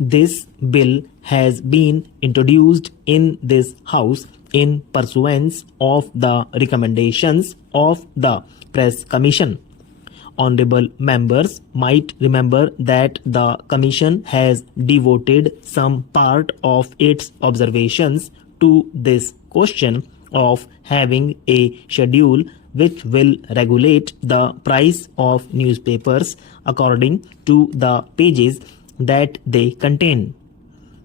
This bill has been introduced in this House in pursuance of the recommendations of the Press Commission. Honorable members might remember that the Commission has devoted some part of its observations to this question of having a schedule which will regulate the price of newspapers according to the pages that they contain.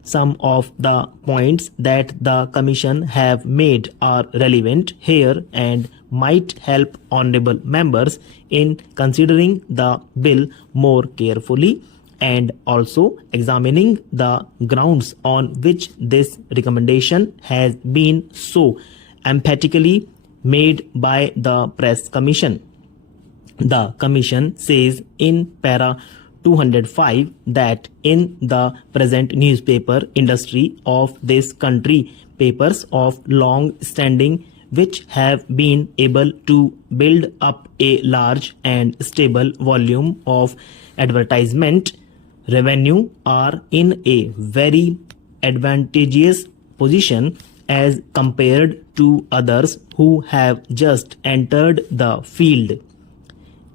Some of the points that the Commission have made are relevant here and might help honorable members in considering the bill more carefully and also examining the grounds on which this recommendation has been so emphatically made by the Press Commission. The Commission says in para 205 that in the present newspaper industry of this country, papers of long standing which have been able to build up a large and stable volume of advertisement revenue are in a very advantageous position as compared to others who have just entered the field.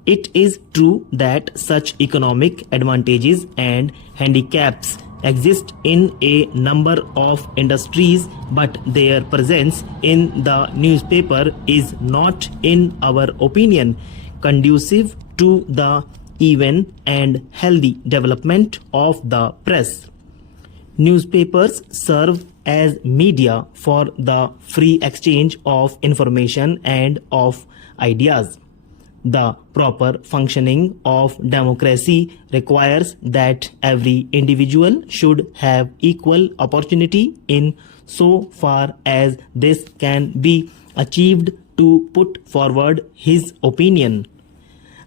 It is true that such economic advantages and handicaps exist in a number of industries, but their presence in the newspaper is not, in our opinion, conducive to the even and healthy development of the press. Newspapers serve as media for the free exchange of information and of ideas. The proper functioning of democracy requires that every individual should have equal opportunity in so far as this can be achieved to put forward his opinion.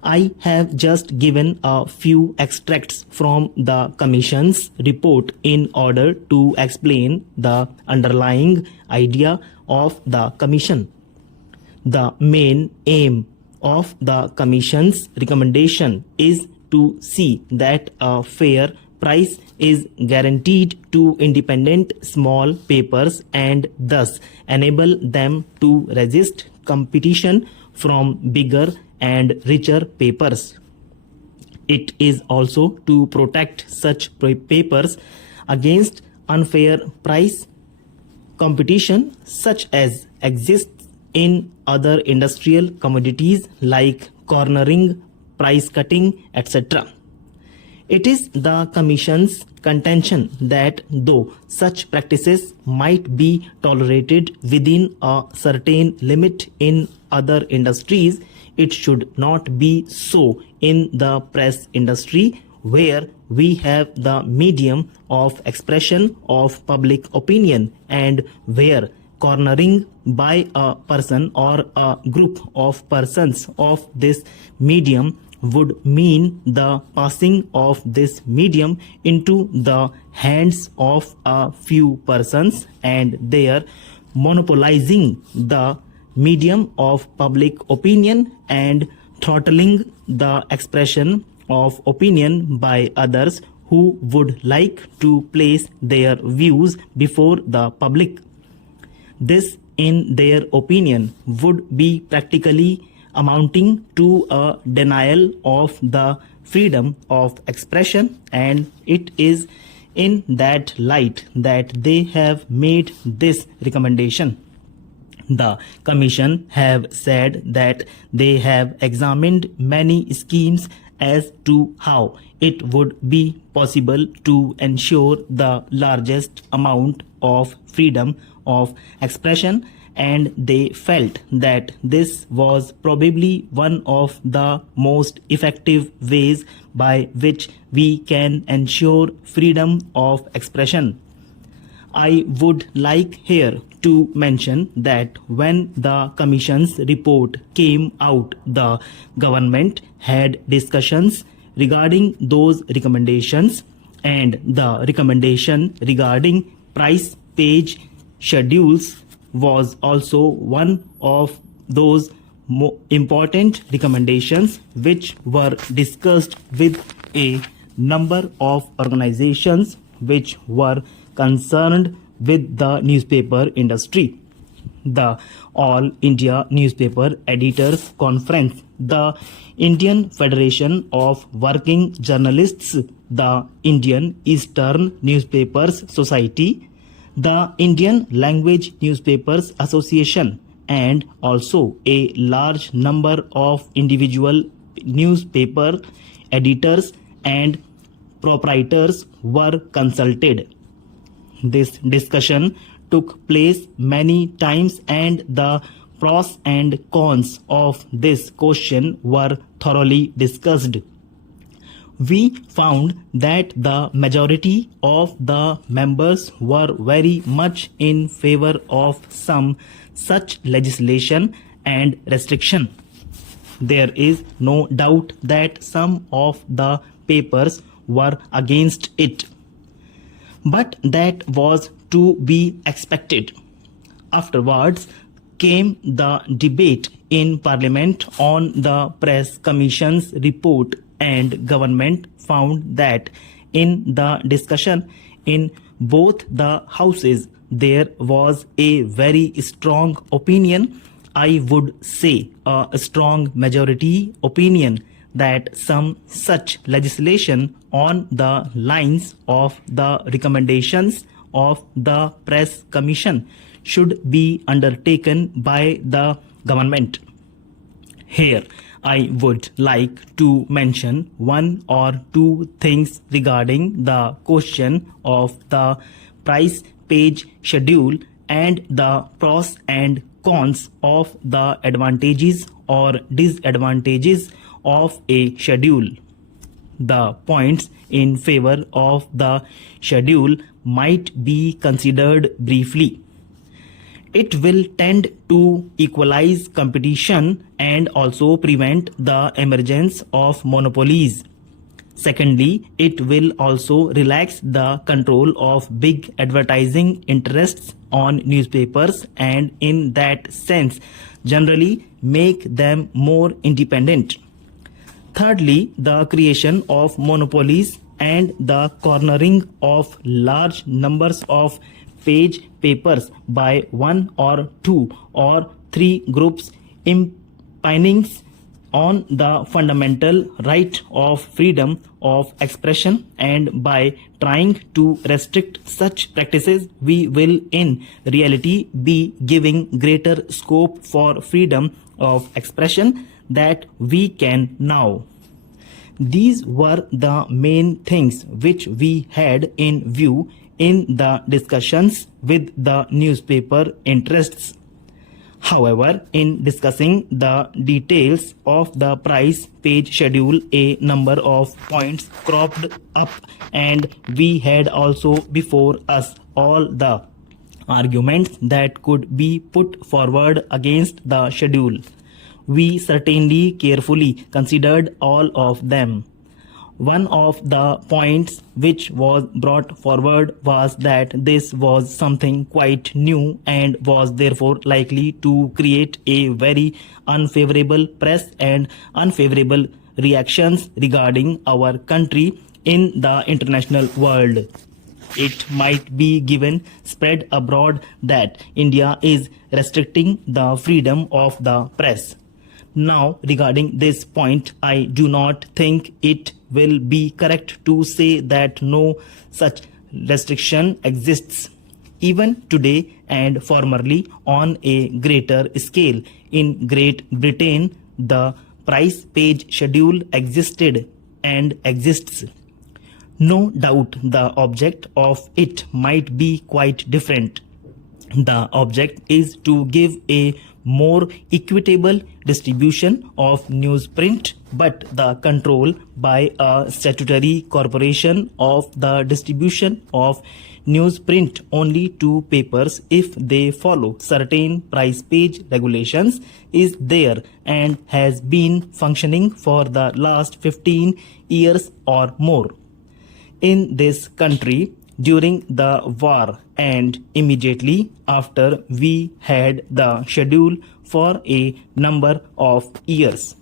I have just given a few extracts from the Commission's report in order to explain the underlying idea of the Commission. The main aim of the Commission's recommendation is to see that a fair price is guaranteed to independent small papers and thus enable them to resist competition from bigger and richer papers. It is also to protect such papers against unfair price competition such as exists in other industrial commodities like cornering, price cutting, etc. It is the Commission's contention that though such practices might be tolerated within a certain limit in other industries, it should not be so in the press industry, where we have the medium of expression of public opinion and where cornering by a person or a group of persons of this medium would mean the passing of this medium into the hands of a few persons and their monopolizing the medium of public opinion and throttling the expression of opinion by others who would like to place their views before the public. This, in their opinion, would be practically amounting to a denial of the freedom of expression, and it is in that light that they have made this recommendation. The Commission have said that they have examined many schemes as to how it would be possible to ensure the largest amount of freedom of expression, and they felt that this was probably one of the most effective ways by which we can ensure freedom of expression. I would like here to mention that when the Commission's report came out, the government had discussions regarding those recommendations, and the recommendation regarding price page schedules was also one of those important recommendations which were discussed with a number of organizations which were concerned with the newspaper industry. The All India Newspaper Editors Conference, the Indian Federation of Working Journalists, the Indian Eastern Newspapers Society, the Indian Language Newspapers Association, and also a large number of individual newspaper editors and proprietors were consulted. This discussion took place many times, and the pros and cons of this question were thoroughly discussed. We found that the majority of the members were very much in favor of some such legislation and restriction. There is no doubt that some of the papers were against it, but that was to be expected. Afterwards came the debate in Parliament on the Press Commission's report, and government found that in the discussion in both the houses there was a very strong opinion, I would say a strong majority opinion, that some such legislation on the lines of the recommendations of the Press Commission should be undertaken by the government. Here I would like to mention one or two things regarding the question of the price page schedule and the pros and cons of the advantages or disadvantages of a schedule. The points in favor of the schedule might be considered briefly. It will tend to equalize competition and also prevent the emergence of monopolies. Secondly, it will also relax the control of big advertising interests on newspapers, and in that sense generally make them more independent. Thirdly, the creation of monopolies and the cornering of large numbers of page papers by one or two or three groups impinging on the fundamental right of freedom of expression, and by trying to restrict such practices we will in reality be giving greater scope for freedom of expression that we can now. These were the main things which we had in view in the discussions with the newspaper interests. However, in discussing the details of the price page schedule, a number of points cropped up, and we had also before us all the arguments that could be put forward against the schedule. We certainly carefully considered all of them. One of the points which was brought forward was that this was something quite new and was therefore likely to create a very unfavorable press and unfavorable reactions regarding our country in the international world. It might be given spread abroad that India is restricting the freedom of the press. Now, regarding this point, I do not think it will be correct to say that no such restriction exists. Even today and formerly on a greater scale in Great Britain, the price page schedule existed and exists. No doubt the object of it might be quite different. The object is to give a more equitable distribution of newsprint, but the control by a statutory corporation of the distribution of newsprint only to papers if they follow certain price page regulations is there and has been functioning for the last 15 years or more. In this country, during the war and immediately after, we had the schedule for a number of years.